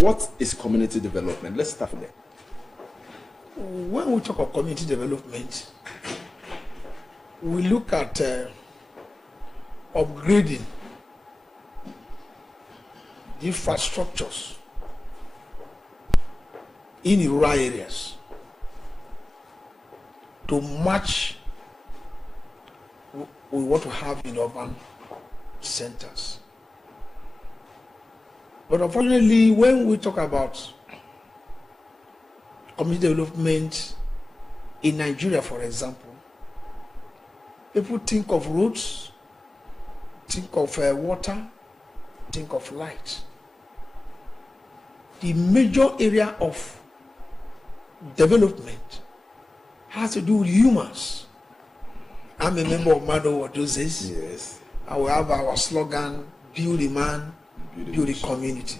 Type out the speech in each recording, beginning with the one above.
What is community development? Let's start from there. When we talk of community development, we look at upgrading the infrastructures in rural areas to match with what we have in urban centers. But unfortunately, when we talk about community development in Nigeria, for example, people think of roads, think of water, think of light. The major area of development has to do with humans. I'm a member of Mado of those days. Yes. And we have our slogan, build a man, build a community.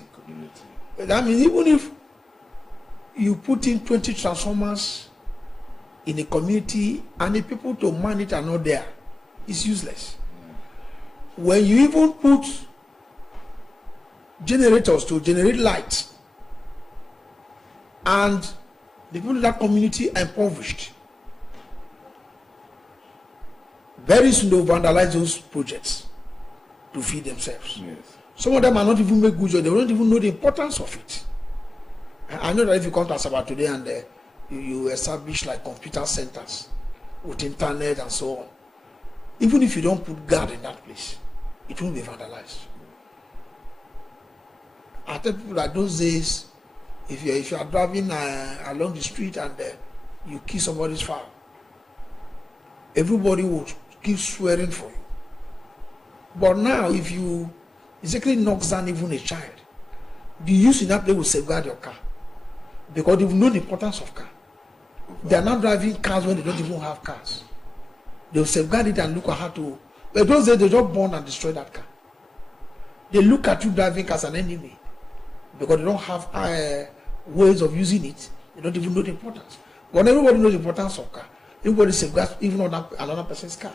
That means even if you put in 20 transformers in a community and the people to man it are not there, it's useless. When you even put generators to generate light and the people in that community are impoverished, very soon they will vandalize those projects to feed themselves. Yes. Some of them are not even make good job. They don't even know the importance of it. I know that if you come to Asaba today and you establish like computer centers with internet and so on, even if you don't put guard in that place, it won't be vandalized. I tell people that those days, if you are driving along the street and you kill somebody's fowl, everybody would keep swearing for you. But now, if you exactly knocks down even a child, the use in that place will safeguard your car because they've known the importance of car. They are not driving cars when they don't even have cars. They'll safeguard it and look at how to. But those days they just burn and destroy that car. They look at you driving cars as an enemy because they don't have ways of using it. They don't even know the importance. But everybody knows the importance of car. Everybody safeguards even another person's car.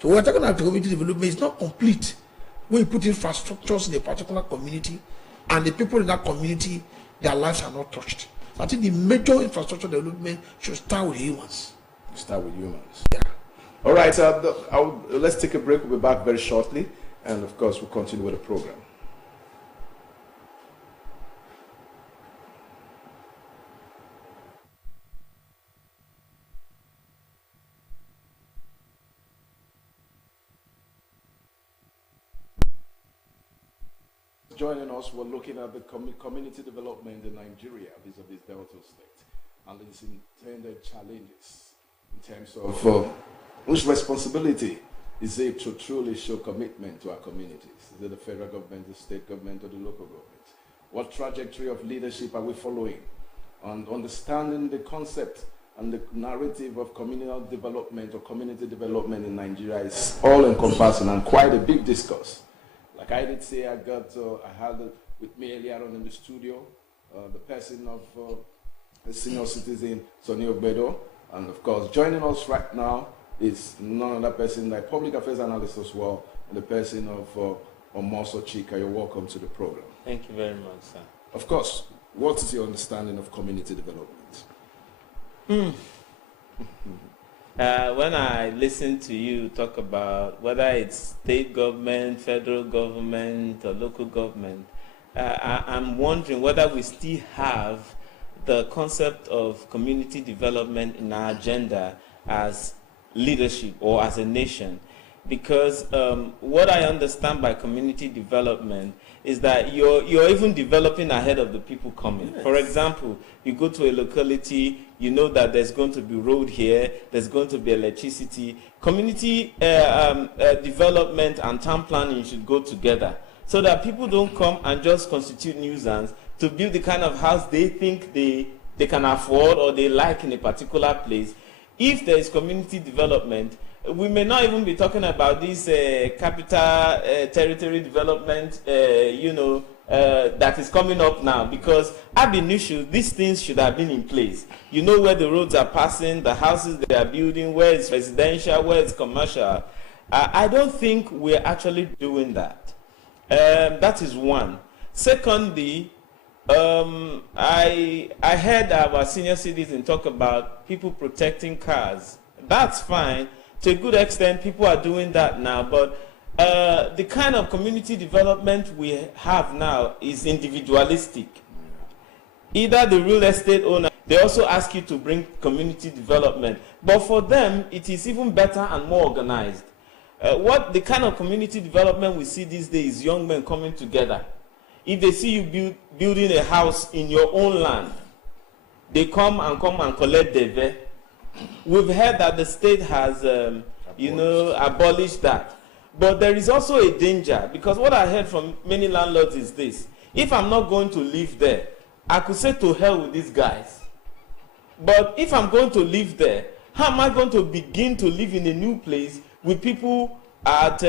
So we're talking about community development. It's not complete when you put infrastructures in a particular community and the people in that community, their lives are not touched. So I think the major infrastructure development should start with humans. Start with humans. Yeah. All right, let's take a break. We'll be back very shortly. And of course, we'll continue with the program. Joining us, we're looking at the community development in Nigeria vis-a-vis Delta State and its intended challenges in terms of whose responsibility is it to truly show commitment to our communities? Is it the federal government, the state government, or the local government? What trajectory of leadership are we following? And understanding the concept and the narrative of communal development or community development in Nigeria is all encompassing and quite a big discourse. Like I did say, I had with me earlier on in the studio, the person of the senior citizen, Sonny Ogbedo. And of course, joining us right now is none other person than public affairs analyst as well, and the person of Omoso Chika. You're welcome to the program. Thank you very much, sir. Of course, what is your understanding of community development? When I listen to you talk about whether it's state government, federal government, or local government, I'm wondering whether we still have the concept of community development in our agenda as leadership or as a nation. Because what I understand by community development is that you're even developing ahead of the people coming. Yes. For example, you go to a locality, you know that there's going to be road here, there's going to be electricity. Community development and town planning should go together so that people don't come and just constitute nuisance to build the kind of house they think they can afford or they like in a particular place. If there is community development, we may not even be talking about this capital territory development, that is coming up now, because ab initio, these things should have been in place. You know where the roads are passing, the houses they are building, where it's residential, where it's commercial. I don't think we're actually doing that. That is one. Secondly, I heard our senior citizen talk about people protecting cars. That's fine. To a good extent, people are doing that now. But the kind of community development we have now is individualistic. Either the real estate owner, they also ask you to bring community development. But for them, it is even better and more organized. What the kind of community development we see these days is young men coming together. If they see you building a house in your own land, they come and collect the vet. We've heard that the state has, abolished that. But there is also a danger, because what I heard from many landlords is this: if I'm not going to live there, I could say to hell with these guys. But if I'm going to live there, how am I going to begin to live in a new place with people at,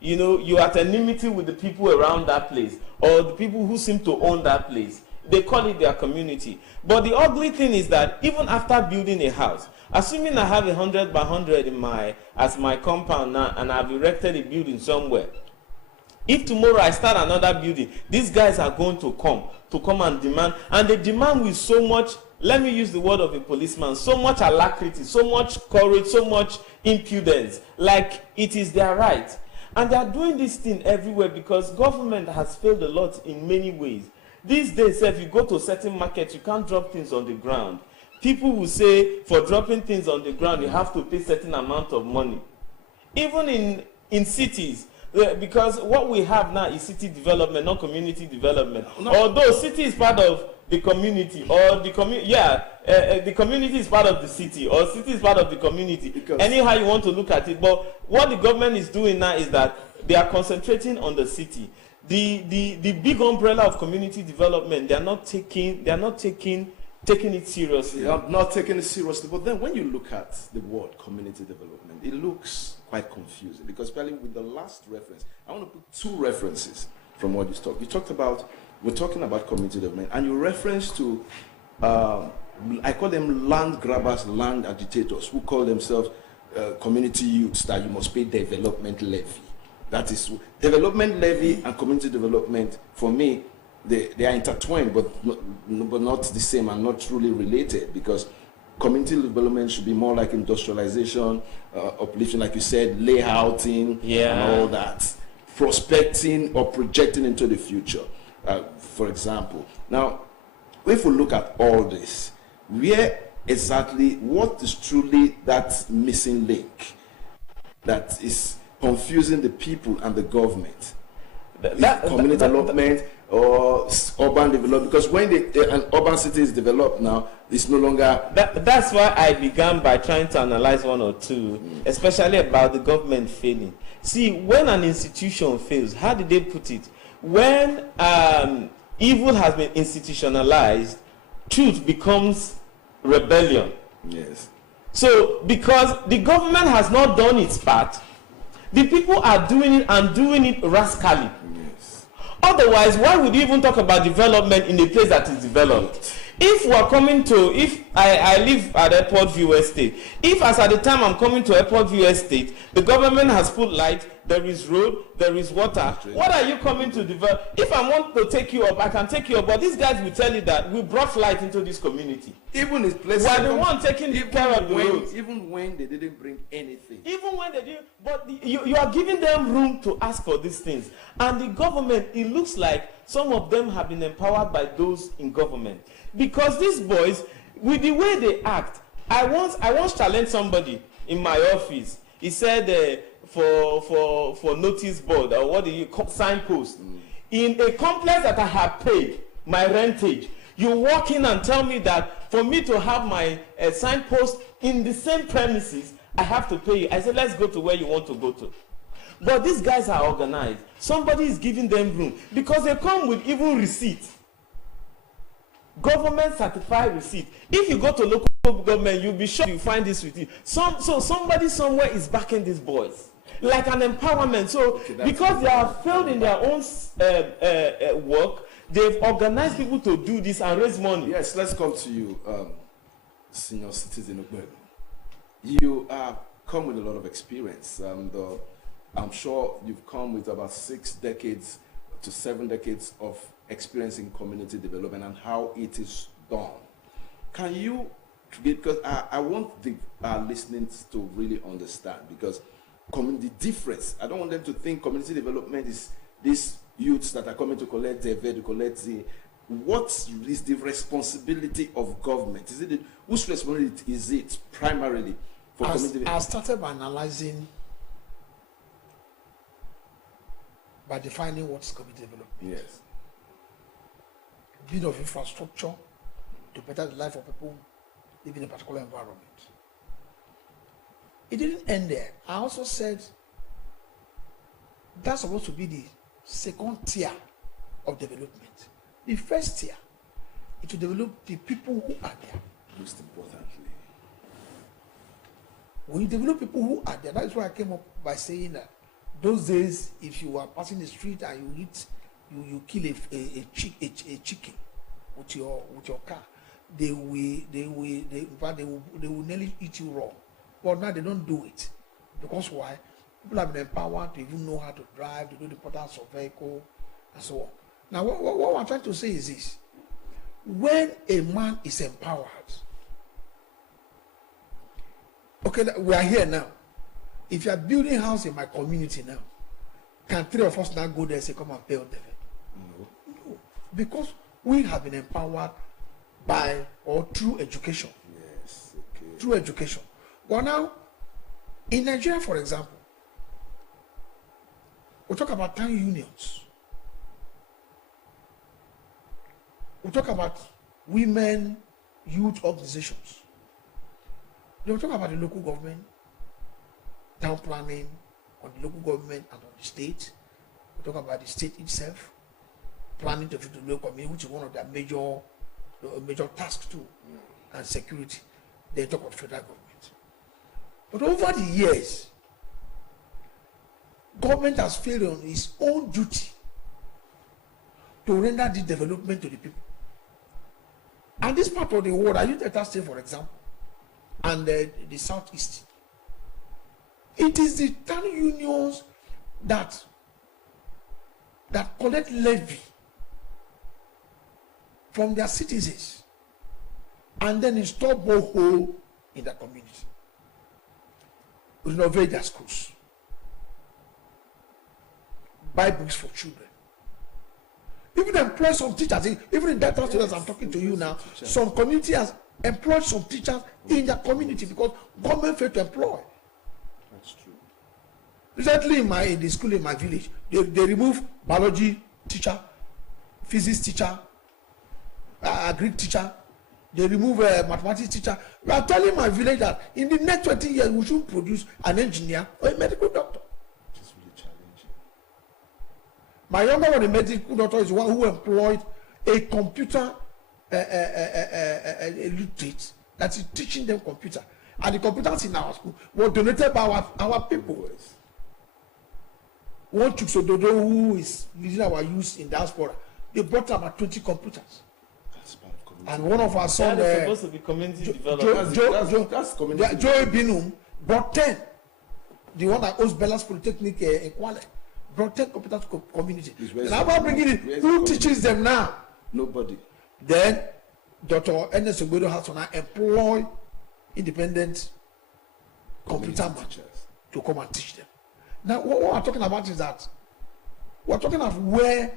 you're at enmity with the people around that place, or the people who seem to own that place? They call it their community. But the ugly thing is that even after building a house, assuming I have 100 by 100 as my compound now, and I've erected a building somewhere, if tomorrow I start another building, these guys are going to come and demand, and they demand with so much, let me use the word of a policeman, so much alacrity, so much courage, so much impudence, like it is their right. And they are doing this thing everywhere because government has failed a lot in many ways. These days, if you go to certain markets, you can't drop things on the ground. People will say for dropping things on the ground, you have to pay certain amount of money. Even in cities, because what we have now is city development, not community development. No. Although city is part of the community, or the community is part of the city, or city is part of the community. Because anyhow you want to look at it. But what the government is doing now is that they are concentrating on the city. The big umbrella of community development, they are not taking it seriously. They are not taking it seriously. But then when you look at the word community development, it looks quite confusing, because probably with the last reference, I want to put two references from what you talked. You talked about, we're talking about community development, and you reference to, I call them land grabbers, land agitators, who call themselves community youths, that you must pay development levy. That is, development levy and community development, for me, they are intertwined, but not the same and not truly related, because community development should be more like industrialization, uplifting, like you said, layouting, and all that, prospecting or projecting into the future, for example. Now, if we look at all this, where exactly, what is truly that missing link that is confusing the people and the government? Community development or urban development, because when an urban city is developed now, it's no longer... That's why I began by trying to analyze one or two, especially about the government failing. See, when an institution fails, how did they put it? When evil has been institutionalized, truth becomes rebellion. Yes. So, because the government has not done its part, the people are doing it, and doing it rascally. Yes. Otherwise, why would you even talk about development in a place that is developed? If we are coming to, if I live at Airport View Estate, if as at the time I'm coming to Airport View Estate, the government has put light, there is road, there is water, what are you coming to develop? If I want to take you up, I can take you up, but these guys will tell you that we brought light into this community. Even in places, we are the one taking care of the roads. Even when they didn't bring anything. Even when they did, but you are giving them room to ask for these things. And the government, it looks like some of them have been empowered by those in government. Because these boys, with the way they act, I once challenged somebody in my office. He said for notice board, or what do you call signpost, in a complex that I have paid my rentage, you walk in and tell me that for me to have my signpost in the same premises, I have to pay you. I said, let's go to where you want to go to. But these guys are organized. Somebody is giving them room, because they come with even receipt. Government certified receipt. If you go to local government, you'll be sure you find this receipt. So somebody somewhere is backing these boys, like an empowerment. So because they have failed in their own work, they've organized people to do this and raise money. Yes, let's come to you, senior citizen Ogberu. You come with a lot of experience, and I'm sure you've come with about 6 decades to 7 decades of experiencing community development and how it is done. Can you, because I want the listeners to really understand, because the difference, I don't want them to think community development is these youths that are coming to collect their to collect the, what is the responsibility of government? Is it whose responsibility is it primarily for community development? I started by analyzing, by defining what's community development. Yes. Build of infrastructure to better the life of people living in a particular environment. It didn't end there. I also said that's supposed to be the second tier of development. The first tier is to develop the people who are there. Most importantly. When you develop people who are there, that's why I came up by saying that those days, if you were passing the street and you kill a chicken with your car, they will nearly eat you raw. But now they don't do it. Because why? People have been empowered to even know how to drive, to know the importance of vehicle, and so on. Now, what I'm trying to say is this. When a man is empowered, okay, we are here now. If you are building a house in my community now, can 3 of us now go there and say, come and pay on the rent? No. Because we have been empowered by or through education. Yes, okay. Through education. But now, in Nigeria, for example, we talk about town unions. We talk about women, youth organizations. Then we talk about the local government, town planning, on the local government and on the state. We talk about the state itself, planning to fit the local community, which is one of their major tasks too, and security. They talk about federal government. But over the years, government has failed on its own duty to render this development to the people. And this part of the world, I use Delta State for example, and the Southeast. It is the town unions that collect levy from their citizens and then install borehole in the community. Renovate their schools. Buy books for children. Even employ some teachers. Even in Delta State, as I'm talking to you now, some community has employed some teachers in their community because government failed to employ. That's true. Recently, in the school in my village, they remove biology teacher, physics teacher, Greek teacher. They remove mathematics teacher. We are telling my village that in the next 20 years, we should produce an engineer or a medical doctor. It's really challenging. My younger one, a medical doctor, is the one who employed a computer literate that is teaching them computer. And the computers in our school were donated by our people. One Chuksododo, who is leading our youth in diaspora, they brought about 20 computers. And one of our sons, supposed to be community development. That's community. Joey Binum brought 10. The one that owns Bellas Polytechnic in Kwale brought 10 computers to community. And I'm bringing it. Who teaches them now? Nobody. Then Dr. Ernest Ogbedo has to now employ independent computer teachers to come and teach them. Now, what we're talking about is that we're talking of where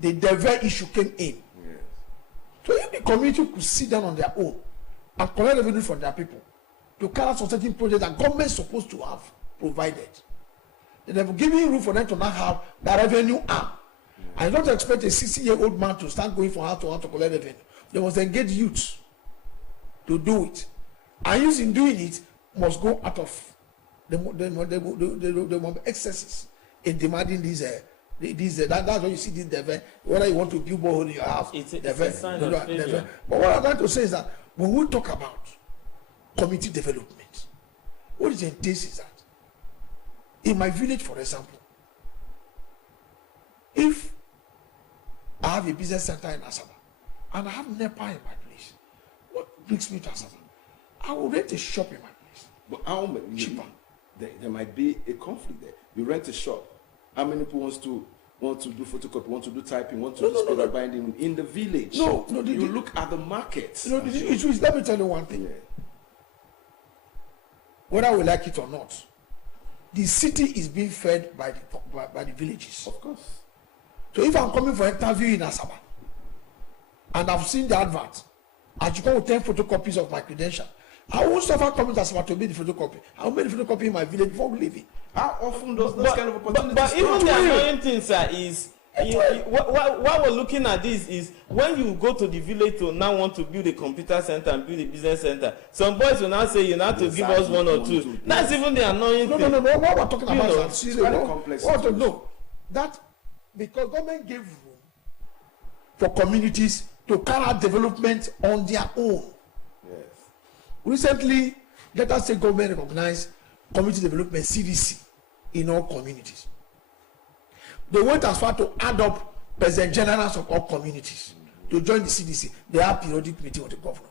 the DEVE issue came in. Yes. So if the community could sit down on their own and collect revenue from their people to carry out some certain projects that government is supposed to have provided, then they've given room for them to now have that revenue arm. I don't expect a 60-year-old man to start going from house to collect revenue. They must engage youth to do it. And youth in doing it must go out of the excesses in demanding these. That's why you see this DEVE. Whether you want to build borehole in your house, it's a sign of failure. But what I'm trying to say is that when we talk about community development, what it entails is that in my village, for example, if I have a business center in Asaba and I have NEPA in my place, what brings me to Asaba? I will rent a shop in my place. But how many? Cheaper. There might be a conflict there. You rent a shop. How many people wants want to do photocopy, want to do typing, want to do paper binding in the village. You look at the market. The issue is, let me tell you one thing. Whether we like it or not, the city is being fed by the villages. Of course. So if I'm coming for interview in Asaba, and I've seen the advert, and you come with 10 photocopies of my credential, I won't suffer coming to Asaba to make the photocopy. I'll make the photocopy in my village before leaving. How often does this kind of opportunity But even the annoying thing, sir, is what we're looking at this is when you go to the village to now want to build a computer center and build a business center, some boys will now say you have to give us one or two. That's even the annoying thing. No. What we're talking about is complex. That because government gave room for communities to carry out development on their own. Yes. Recently, let us say government recognized community development CDC in all communities. They went as far to add up president generals of all communities to join the CDC. They have periodic meeting with the governor.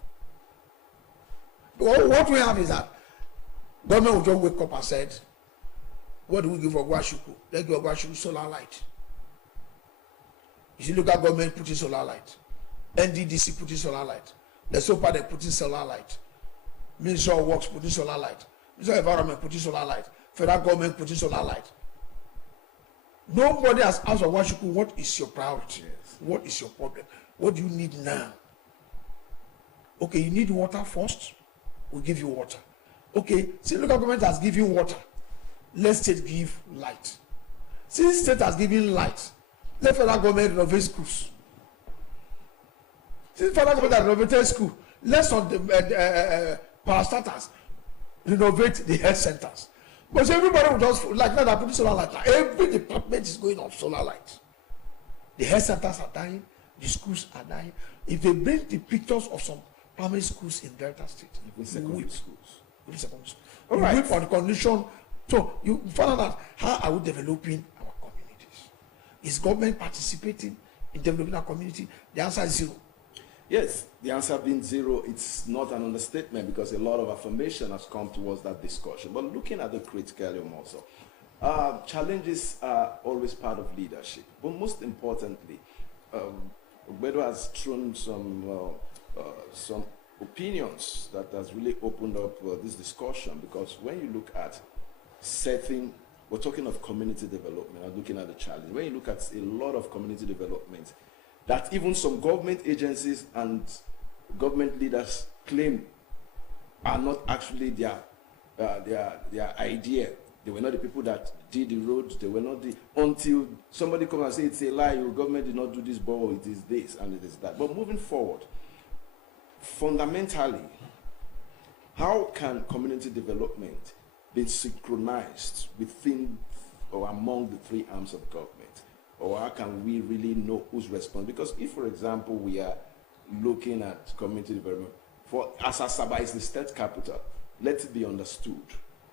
What we have is that government will just wake up and said, what do we give Ogwashuku? Let's give Ogwashuku solar light. You see, local government putting solar light. NDDC putting solar light. The SOPA they putting solar light. Ministry of Works putting solar light. Ministry of Environment putting solar light. Federal government putting solar light. Nobody has asked Ogwashuku, what is your priority? Yes. What is your problem? What do you need now? Okay, you need water first. We'll give you water. Okay, since local government has given water, let state give light. Since state has given light, let federal government renovate schools. Since federal government has renovated school, let's on the parastatals renovate the health centers. But so everybody will just like that. I put solar light. Every department is going on solar light. The health centers are dying. The schools are dying. If they bring the pictures of some primary schools in Delta State, even secondary schools, all right, wait for the condition. So you find out how are we developing our communities? Is government participating in developing our community? The answer is zero. Yes, the answer being zero, it's not an understatement because a lot of affirmation has come towards that discussion. But looking at the critical also, challenges are always part of leadership. But most importantly, Bedo has thrown some opinions that has really opened up this discussion, because when you look at setting, we're talking of community development and looking at the challenge. When you look at a lot of community development, that even some government agencies and government leaders claim are not actually their idea. They were not the people that did the road. They were not the, until somebody comes and say it's a lie, your government did not do this, but it is this and it is that. But moving forward, fundamentally, how can community development be synchronized within or among the three arms of government? Or how can we really know who's responsible? Because if, for example, we are looking at community development, for Asaba is the state capital, let it be understood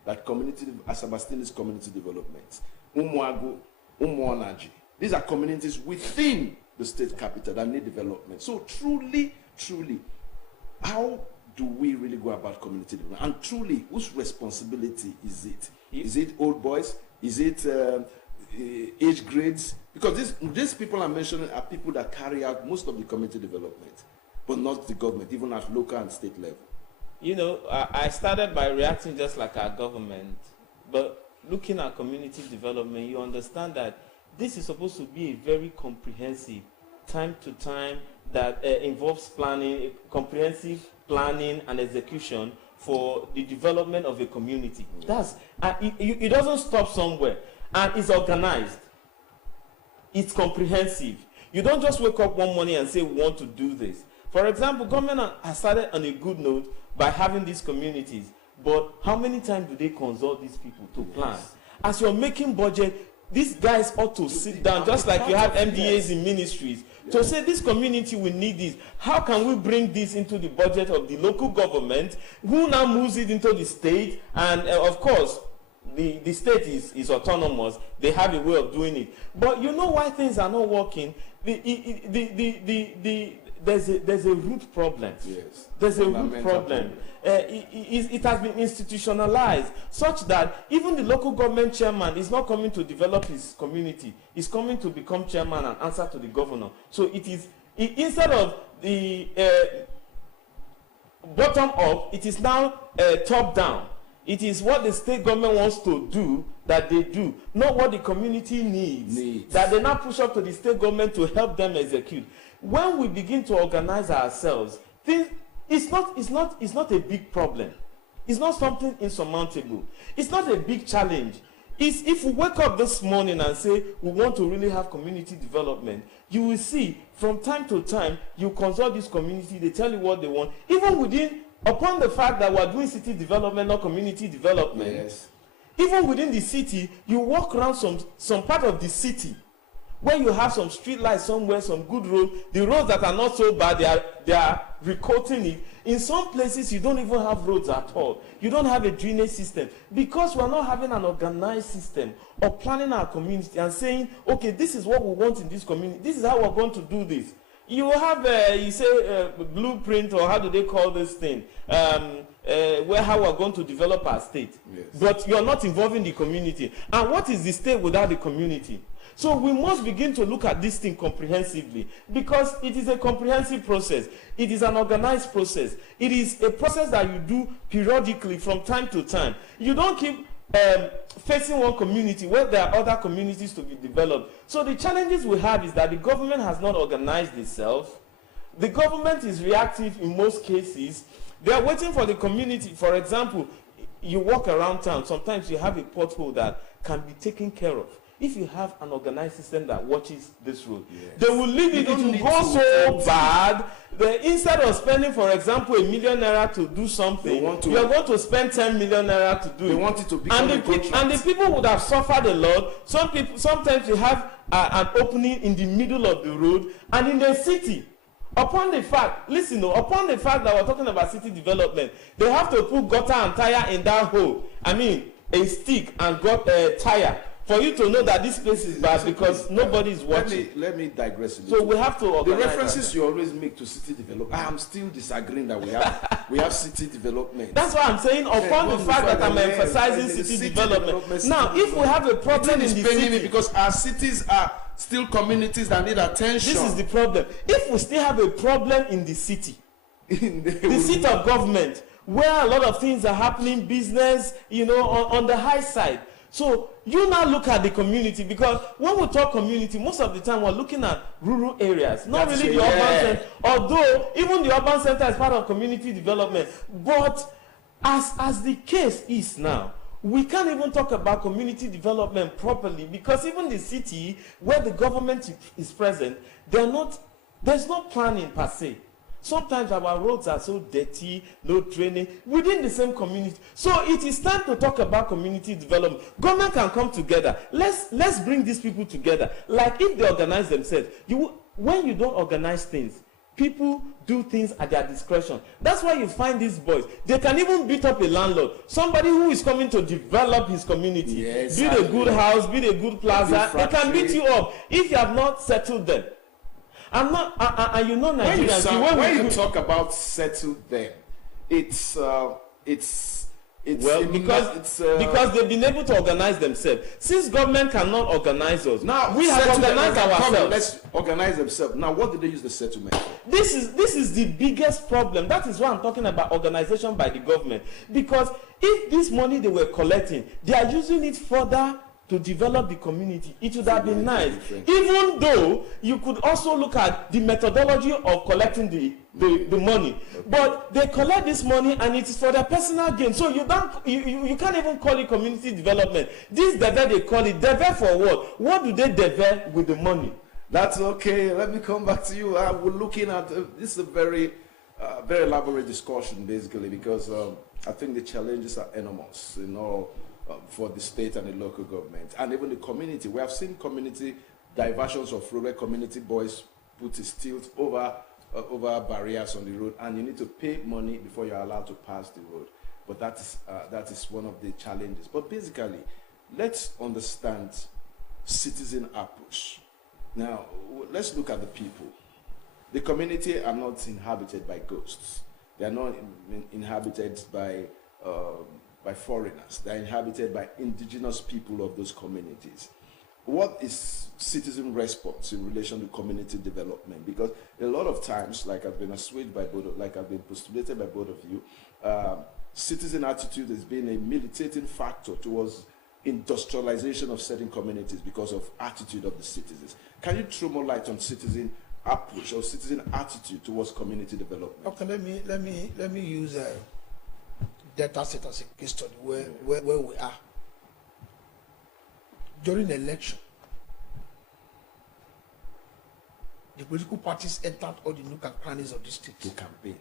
that Asaba still is community development. Umuagu, Umuonaji, these are communities within the state capital that need development. So truly, how do we really go about community development? And truly, whose responsibility is it? Is it old boys? Is it age grades? Because these people I'm mentioning are people that carry out most of the community development, but not the government, even at local and state level. You know, I started by reacting just like our government, but looking at community development, you understand that this is supposed to be a very comprehensive, time to time, that involves planning, comprehensive planning and execution for the development of a community. That's it doesn't stop somewhere, and it's organized. It's comprehensive. You don't just wake up one morning and say we want to do this. For example, government has started on a good note by having these communities, but how many times do they consult these people to plan? As you're making budget, these guys ought to sit down, just like you have MDAs in ministries, to say this community will need this. How can we bring this into the budget of the local government, who now moves it into the state? And of course, the state is autonomous. They have a way of doing it. But you know why things are not working? The there's a root problem. Yes. There's a root problem. It has been institutionalized such that even the local government chairman is not coming to develop his community. He's coming to become chairman and answer to the governor. So it is, instead of the bottom up, it is now top down. It is what the state government wants to do that they do, not what the community needs. That they now push up to the state government to help them execute. When we begin to organize ourselves, it's not a big problem. It's not something insurmountable. It's not a big challenge. It's, if we wake up this morning and say we want to really have community development, you will see from time to time you consult this community, they tell you what they want, even within, upon the fact that we're doing city development, not community development. Yes. Even within the city, you walk around some part of the city where you have some street lights somewhere, some good roads, the roads that are not so bad, they are recoating it. In some places, you don't even have roads at all. You don't have a drainage system because we're not having an organized system of planning our community and saying, okay, this is what we want in this community. This is how we're going to do this. You have, you say, blueprint, or how do they call this thing? Where how we're going to develop our state. Yes. But you're not involving the community. And what is the state without the community? So we must begin to look at this thing comprehensively, because it is a comprehensive process. It is an organized process. It is a process that you do periodically from time to time. You don't keep facing one community where there are other communities to be developed. So the challenges we have is that the government has not organized itself. The government is reactive in most cases. They are waiting for the community. For example, you walk around town, sometimes you have a pothole that can be taken care of. If you have an organized system that watches this road, yes, they will leave it. It will go so bad that instead of spending, for example, ~1 million naira to do something, you are going to spend 10 million naira to do it. They want it to become a contract. And the people would have suffered a lot. Some people, sometimes you have an opening in the middle of the road, and in the city, upon the fact, listen, upon the fact that we're talking about city development, they have to put gutter and tire in that hole. I mean, a stick and tire, for you to know that this place is bad, because nobody is watching. Let me digress a little. So we have to organize. The references you always make to city development, I am still disagreeing that we have city development. That's why I'm saying, upon the fact that I'm emphasizing city development. Now, if we have a problem in the city, because our cities are still communities that need attention. This is the problem. If we still have a problem in the city, the seat of government, where a lot of things are happening, business, on the high side. So you now look at the community, because when we talk community, most of the time we're looking at rural areas, not really the urban center. Although even the urban center is part of community development. But as the case is now, we can't even talk about community development properly, because even the city where the government is present, there's no planning per se. Sometimes our roads are so dirty, no training within the same community. So it is time to talk about community development. Government can come together. Let's bring these people together. Like if they organize themselves. When you don't organize things, people do things at their discretion. That's why you find these boys. They can even beat up a landlord. Somebody who is coming to develop his community. Yes, build a good house, build a good plaza. They can beat you up if you have not settled them. I'm not, Nigerians. When you talk about settle them, it's because they've been able to organize themselves. Since government cannot organize us, now we have organized ourselves. Let's organize themselves. Now, what do they use the settlement for? This is the biggest problem. That is why I'm talking about organization by the government. Because if this money they were collecting, they are using it further to develop the community, it would have been nice. Even though you could also look at the methodology of collecting the money. But they collect this money and it is for their personal gain. So you can't even call it community development. This deve they call it. Deve for what? What do they deve with the money? That's okay. Let me come back to you. We're looking at this is a very elaborate discussion, basically, because I think the challenges are enormous, for the state and the local government, and even the community. We have seen community diversions of rural community boys put stilt over barriers on the road, and you need to pay money before you're allowed to pass the road. But that is one of the challenges. But basically, let's understand citizen approach. Now, let's look at the people. The community are not inhabited by ghosts. They are not inhabited by foreigners. They are inhabited by indigenous people of those communities. What is citizen response in relation to community development? Because a lot of times, like I've been assuaged by both, like I've been postulated by both of you, citizen attitude has been a militating factor towards industrialization of certain communities because of attitude of the citizens. Can you throw more light on citizen approach or citizen attitude towards community development? Okay, let me use Delta State as a case study where we are. During the election, the political parties entered all the nook and crannies of the state To campaign.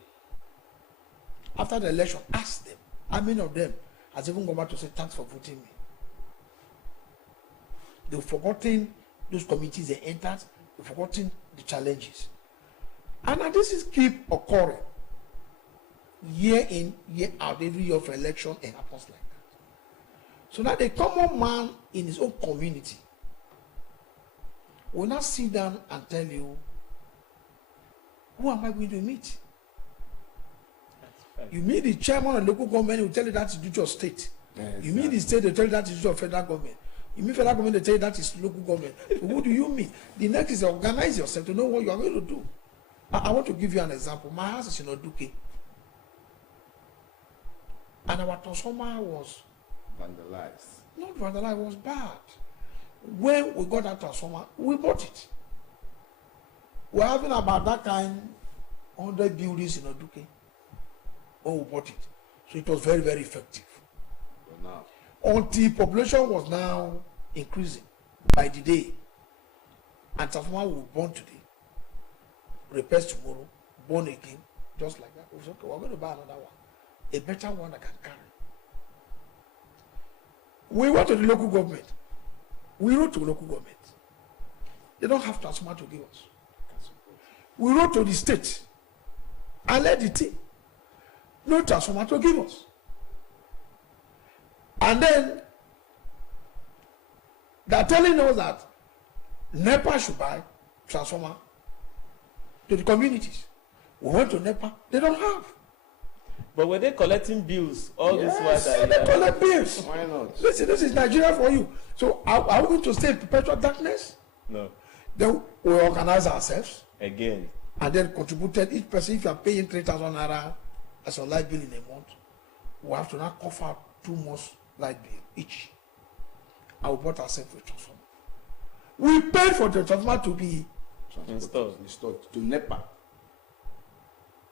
After the election, ask them, how many of them has even gone back to say thanks for voting me? They've forgotten those committees they entered, they've forgotten the challenges. And now this is keep occurring. Year in, year out, every year of election, it happens like that. So now the common man in his own community will not sit down and tell you, who am I going to meet? You meet the chairman of the local government, he will tell you that is due to your state. Yes, you meet the state, they tell you that is due to your federal government. You meet federal government, they tell you that is local government. So who do you meet? The next is organize yourself to know what you are going to do. I want to give you an example. My house is in Oduke. And our transformer was Vandalized. not vandalized, it was bad. When we got that transformer, we bought it. We're having about that kind 100 buildings in Oduke. When we bought it. So it was very, very effective. But now, Until population was now increasing by the day. And transformer will burn today, repairs tomorrow, burn again, just like that. We said, okay, we're going to buy another one. A better one that can carry. We went to the local government. We wrote to local government. They don't have transformer to give us. We wrote to the state. I led the team. No transformer to give us. And then they're telling us that NEPA should buy transformer to the communities. We went to NEPA. They don't have. But were they collecting bills all this while? They collect bills. why not? Listen, this is Nigeria for you. So are we going to stay in perpetual darkness? No. Then we organize ourselves Again. and then contributed each person. If you are paying 3,000 naira as a light bill in a month, we have to now cover 2 months light bill each. And we bought ourselves a transformer. We paid for the transformer to be Installed to NEPA.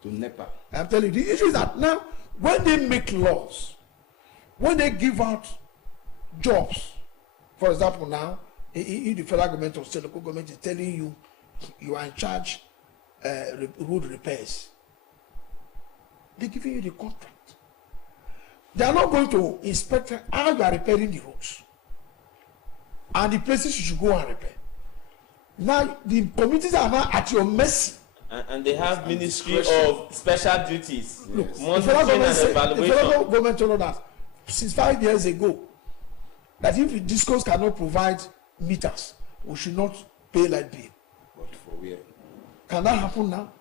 To NEPA. I'm telling you, the issue is that now, when they make laws, when they give out jobs, for example, now, if the federal government or state local government is telling you, you are in charge road repairs, they're giving you the contract. They are not going to inspect how you are repairing the roads and the places you should go and repair. Now, the communities are now at your mercy. And they have Ministry of Special Duties. Look, Yes. the federal Monitoring and government, the evaluation. federal government told us that since 5 years ago, that if the discos cannot provide meters, we should not pay light bill. But for where? Can that happen now?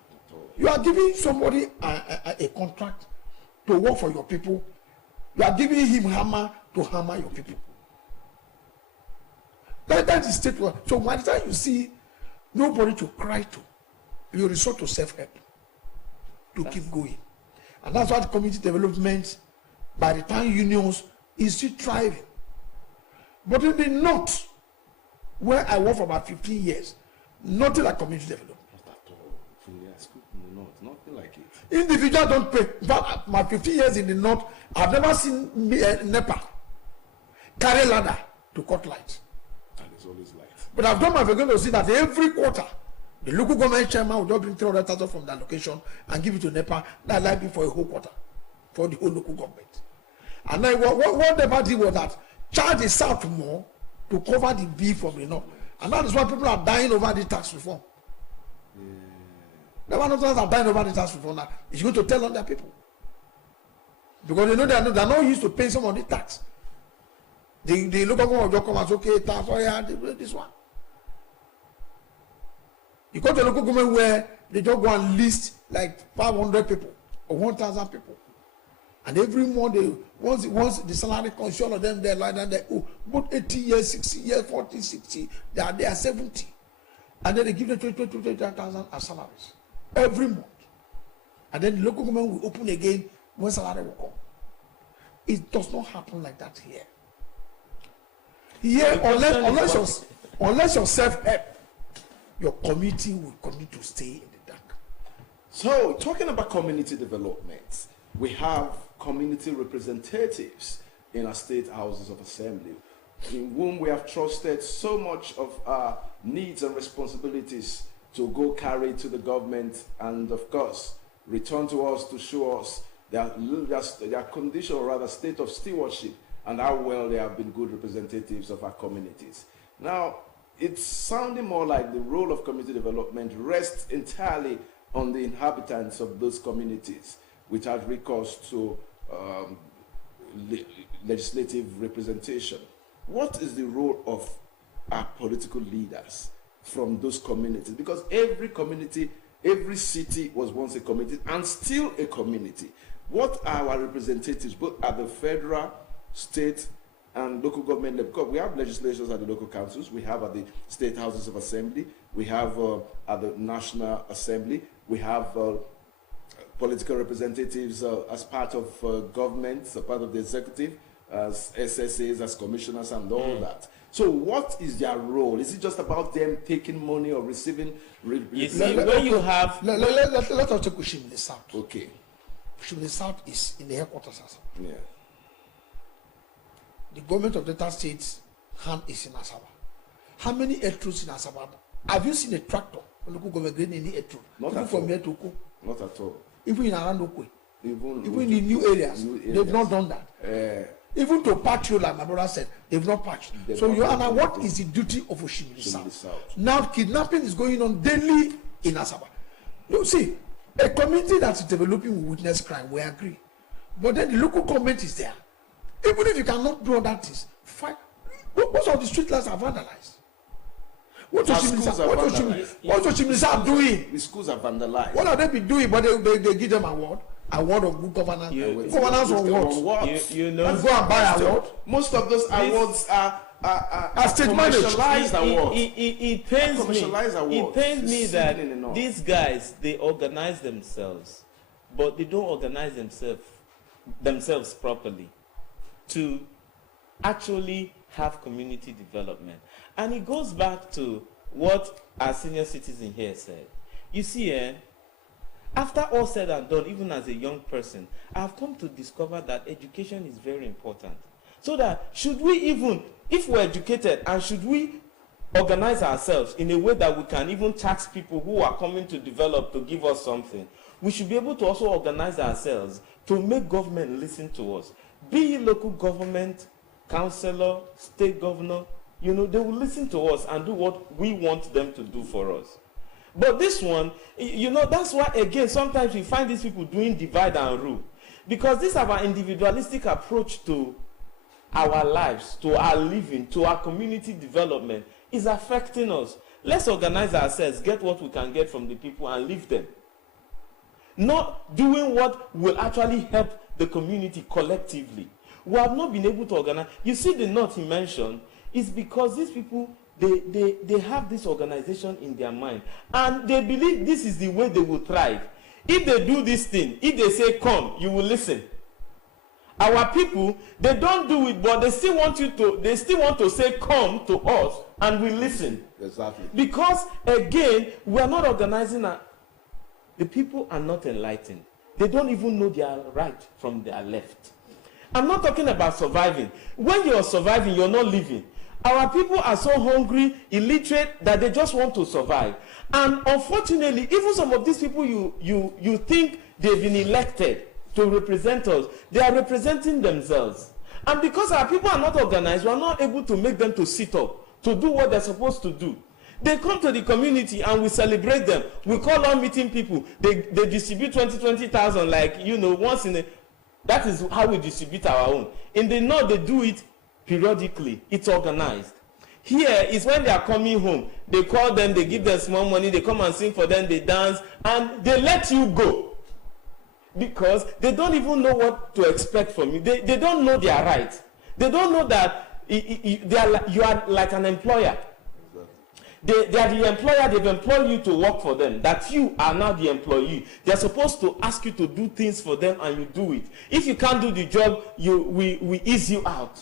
You are giving somebody a contract to work for your people. You are giving him hammer to hammer your people. That is state law. So by the time you see nobody to cry to, you resort to self-help to keep going. And that's why the community development, by the time unions, is still thriving. But in the north, where I worked for about 15 years, nothing like community development. Not at all. In the school in the north, nothing like it. Individuals don't pay. In fact, my 15 years in the north, I've never seen NEPA carry ladder to cut light. And it's always light. But I've done my best to see that every quarter, the local government chairman will just bring 300,000 from that location and give it to NEPA. That light bill for a whole quarter, for the whole local government. And then what NEPA did was that charge the south more to cover the bill from the north. And that is why people are dying over the tax reform. The one of us are dying over the tax reform now. It's going to tell on their people. Because they know they're not used to paying some of the tax. The local government will just come and say, okay, tax, oh yeah, this one. You go to a local government where they just go and list like 500 people or 1,000 people. And every month, once the salary comes, all of them, they're like that, oh, both 80 years, 60 years, 40, 60, they are 70. And then they give them 20,000 as salaries every month. And then the local government will open again when salary will come. It does not happen like that here. Here, unless your self-help, your community will continue to stay in the dark. So, talking about community development, we have community representatives in our state houses of assembly, in whom we have trusted so much of our needs and responsibilities to go carry to the government and, of course, return to us to show us their condition, or rather state of stewardship, and how well they have been good representatives of our communities. Now, it's sounding more like the role of community development rests entirely on the inhabitants of those communities, which has recourse to legislative representation. What is the role of our political leaders from those communities? Because every community, every city was once a community and still a community. What are our representatives, both at the federal, state, and local government level? Because we have legislators at the local councils, we have at the state houses of assembly, we have at the national assembly, we have political representatives as part of government, as part of the executive, as SSAs, as commissioners, and all that. So what is their role? Is it just about them taking money or receiving? You see, when you have... Let us take Ushim in the south. Okay. Ushim in the south is in the headquarters. Yeah. The government of Delta State hand is in Asaba. How many electrodes in Asaba? Have you seen a tractor? Local government getting any electrode? Not at from all. Here to Oko. Not at all. Even in around Okwe. Even in the new areas, they've not done that. Even to patch you, like my brother said, they've not patched. So, Your Honor, what is the duty of Oshimiri South? Now, kidnapping is going on daily in Asaba. You see, a community that is developing will witness crime, we agree. But then the local government is there. Even if you cannot do all that things, fine. Most of the street lights are vandalized. What's Oshimiri South doing? The schools are vandalized. What are they doing? But they give them award of good governance. Governance on what? You know, let's go and buy award. Most of those awards are state commercialized awards. It pains me that these guys, they organize themselves, but they don't organize themselves properly to actually have community development. And it goes back to what our senior citizen here said. You see, after all said and done, even as a young person, I've come to discover that education is very important. So that should we even, if we're educated, and should we organize ourselves in a way that we can even tax people who are coming to develop to give us something, we should be able to also organize ourselves to make government listen to us. Be it local government, councillor, state governor, you know, they will listen to us and do what we want them to do for us. But this one, you know, that's why, again, sometimes we find these people doing divide and rule. Because this is our individualistic approach to our lives, to our living, to our community development is affecting us. Let's organize ourselves, get what we can get from the people and leave them. Not doing what will actually help the community collectively. We have not been able to organize. You see, the North he mentioned is because these people, they have this organization in their mind. And they believe this is the way they will thrive. If they do this thing, if they say, come, you will listen. Our people, they don't do it, but they still want to say, come to us, and we listen. Exactly. Because, again, we are not organizing. The people are not enlightened. They don't even know their right from their left. I'm not talking about surviving. When you're surviving, you're not living. Our people are so hungry, illiterate, that they just want to survive. And unfortunately, even some of these people you think they've been elected to represent us, they are representing themselves. And because our people are not organized, we are not able to make them to sit up, to do what they're supposed to do. They come to the community and we celebrate them. We call on meeting people. They distribute 20,000 like, you know, once in a... That is how we distribute our own. In the North, they do it periodically. It's organized. Here is when they are coming home, they call them, they give them small money, they come and sing for them, they dance, and they let you go. Because they don't even know what to expect from you. They don't know their rights. They don't know that you are like an employer. They are the employer, they've employed you to work for them, that you are now the employee. They're supposed to ask you to do things for them and you do it. If you can't do the job, we ease you out.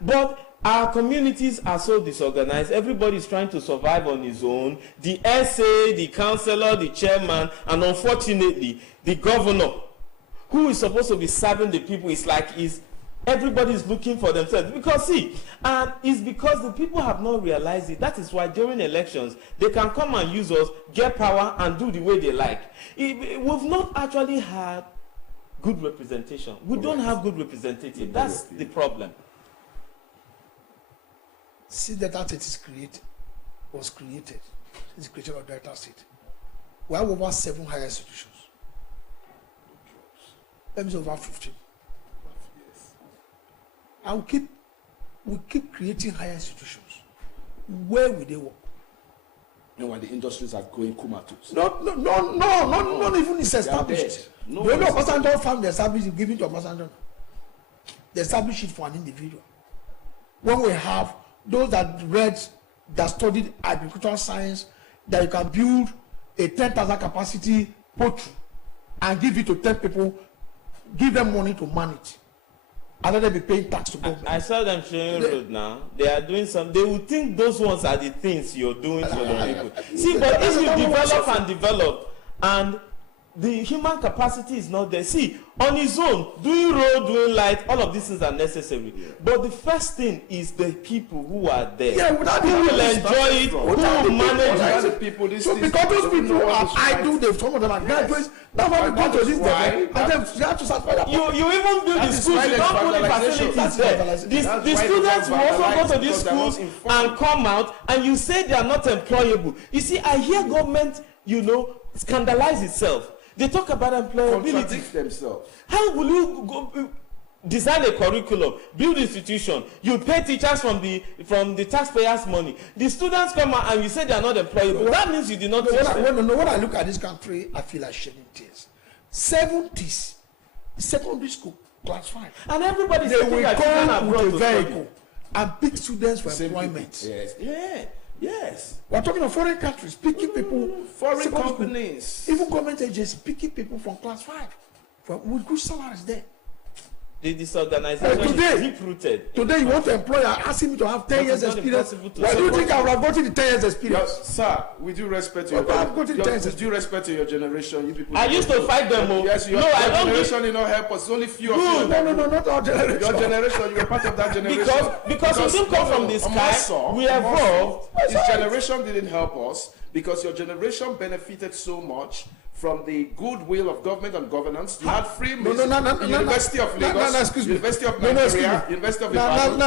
But our communities are so disorganized. Everybody is trying to survive on his own. The SA, the councillor, the chairman, and unfortunately, the governor, who is supposed to be serving the people, is like everybody is looking for themselves. Because see, and it's because the people have not realized it. That is why during elections, they can come and use us, get power, and do the way they like. We've not actually had good representation. We don't have good representative. That's the problem. See that it was created. It's created of Delta State. We have over 7 higher institutions. Let me say over 15. And we keep creating higher institutions. Where will they work? And when the industries are going comatose. Not even it's established. No, the only Obasanjo farm they established, giving to Obasanjo. They establish it for an individual. When we have those that studied agricultural science, that you can build a 10,000 capacity poultry and give it to 10 people, give them money to manage. And then they be paying tax to government. I saw them showing road now. They are doing some. They will think those ones are the things you're doing for the people. See, but if you develop, and the human capacity is not there. See, on its own, doing road, doing light, all of these things are necessary. Yeah. But the first thing is the people who are there. Yeah, without who will enjoy it, who will manage it. So because those people are idle, some of them are graduates. That's why we go to this level, and then they have to start further. You even build the schools, you don't put the facilities there. The students will also go to these schools and come out, and you say they are not employable. You see, I hear government, scandalize itself. They talk about employability. Contradict themselves. How will you go design a curriculum, build institution? You pay teachers from the taxpayers' money. The students come out and you say they are not employable. That means you did not teach them. When I look at this country, I feel like shedding tears. 70s, secondary school, class 5. And everybody they will come with a vehicle and pick students for employment. Yes. Yeah. Yes. We're talking of foreign countries, picking people, foreign companies, school, even government agencies picking people from class 5 with good salaries there. The disorganization is deep-rooted. Today you want to employ, asking me to have 10 years experience. Why do you think I would have gotten the 10 years experience? Sir, with due respect to your generation, you people. I used to fight them. Yes, your generation did not help us. It's only few of you. No, not our generation. Your generation, you were part of that generation. Because we didn't come from the sky. We evolved. His generation didn't help us because your generation benefited so much from the goodwill of government and governance. You had free meals. University of Lagos, University of Nigeria, University of Ibadan.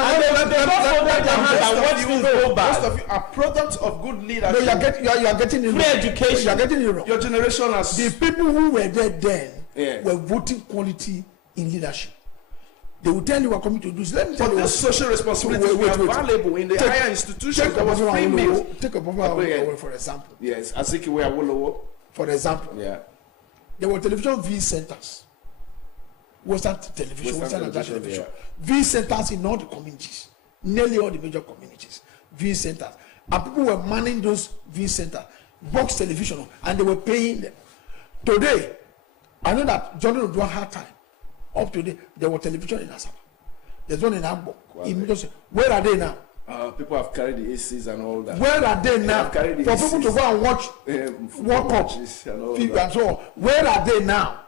Most of you are products of good leadership. No, you are getting free education. You are getting it wrong. Your generation has. The people who were there then were voting quality in leadership. They will tell you what coming to do. Let me tell you. But this social responsibility is valuable in the higher institutions. There was free meals. Take a Awolowo for example. Yes, Azikiwe Awolowo. For example, there were television V centers, Western television. Yeah. V centers in all the communities, nearly all the major communities. V centers, and people were manning those V centers, box television, and they were paying them. Today, I know that Johnny Odua had time. Up today, there was television in Asaba. There's one in Ambo. Where are they now? People have carried the ACs and all that. Where are they now? For people to go and watch World Cup and so on. Where are they now?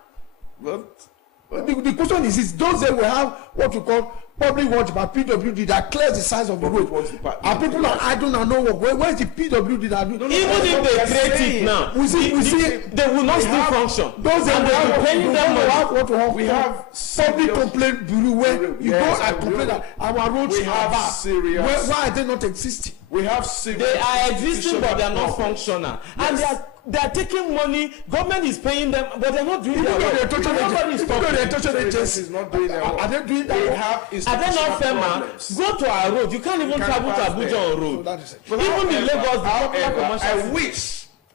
The question is those days we have what we call public watch by PWD that clears the size of the road. And people are idle and no work. Where is the PWD that do? Even if they create it now, we see they will not still function. Those days we have paying them we have public complaint bureau where you go and complain that our roads are bad. Why are they not existing? We have serious. They are existing, but they are not functional, and they are they are taking money, government is paying them, but they're not doing their work. Nobody is talking. Agencies not doing their work. Are they doing that? They have Are they not fair, man? Go to our road. You can't even travel to Abuja on road. So that is it. But Even in Lagos, the popular however, commercial.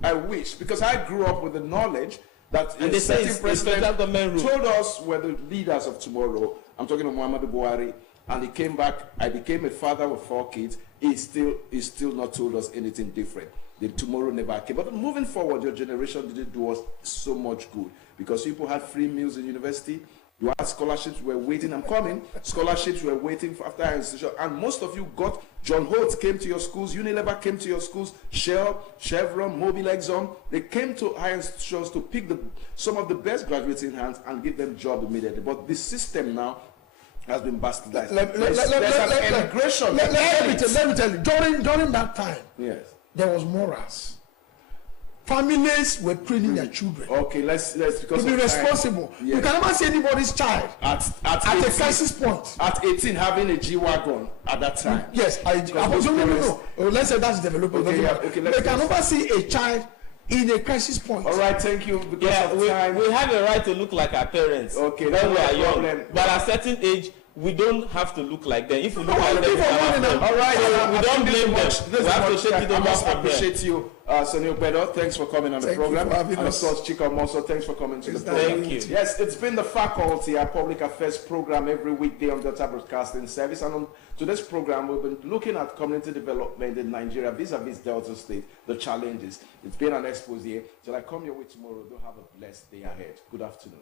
I wish, because I grew up with the knowledge that And they say it's federal government rule. told us we're the leaders of tomorrow. I'm talking of Muhammadu Buhari, and he came back. I became a father with 4 kids. He's still not told us anything different. The tomorrow never came. But moving forward, your generation didn't do us so much good because people had free meals in university. You had scholarships were waiting. I'm coming. Scholarships were waiting for after our institution, and most of you got. John Holtz came to your schools. Unilever came to your schools. Shell, Chevron, Mobil, Exxon. They came to higher institutions to pick some of the best graduates in hands and give them job immediately. But the system now has been bastardized. Let me tell you. During that time, yes, there was morals. Families were training their children. Okay, let's because to be responsible. Yes. You can never see anybody's child at 18, a crisis point. At 18, having a G-Wagon at that time. Yes, no. Let's say that's developing. Okay, they can never see a child in a crisis point. All right, thank you. Because we have a right to look like our parents. Okay, when we are young. problem. But at a certain age, we don't have to look like them. If we look like them, all right, so we don't blame them. We have to take it over from them. I appreciate you, Sonny Obedo. Thanks for coming on the program. And of course, Chika Moso, thanks for coming to the program. Thank you. Yes, it's been the Faculty, our public affairs program every weekday on Delta Broadcasting Service. And on today's program, we've been looking at community development in Nigeria vis-a-vis Delta State, the challenges. It's been an expose. Till I come your way tomorrow, do have a blessed day ahead. Good afternoon.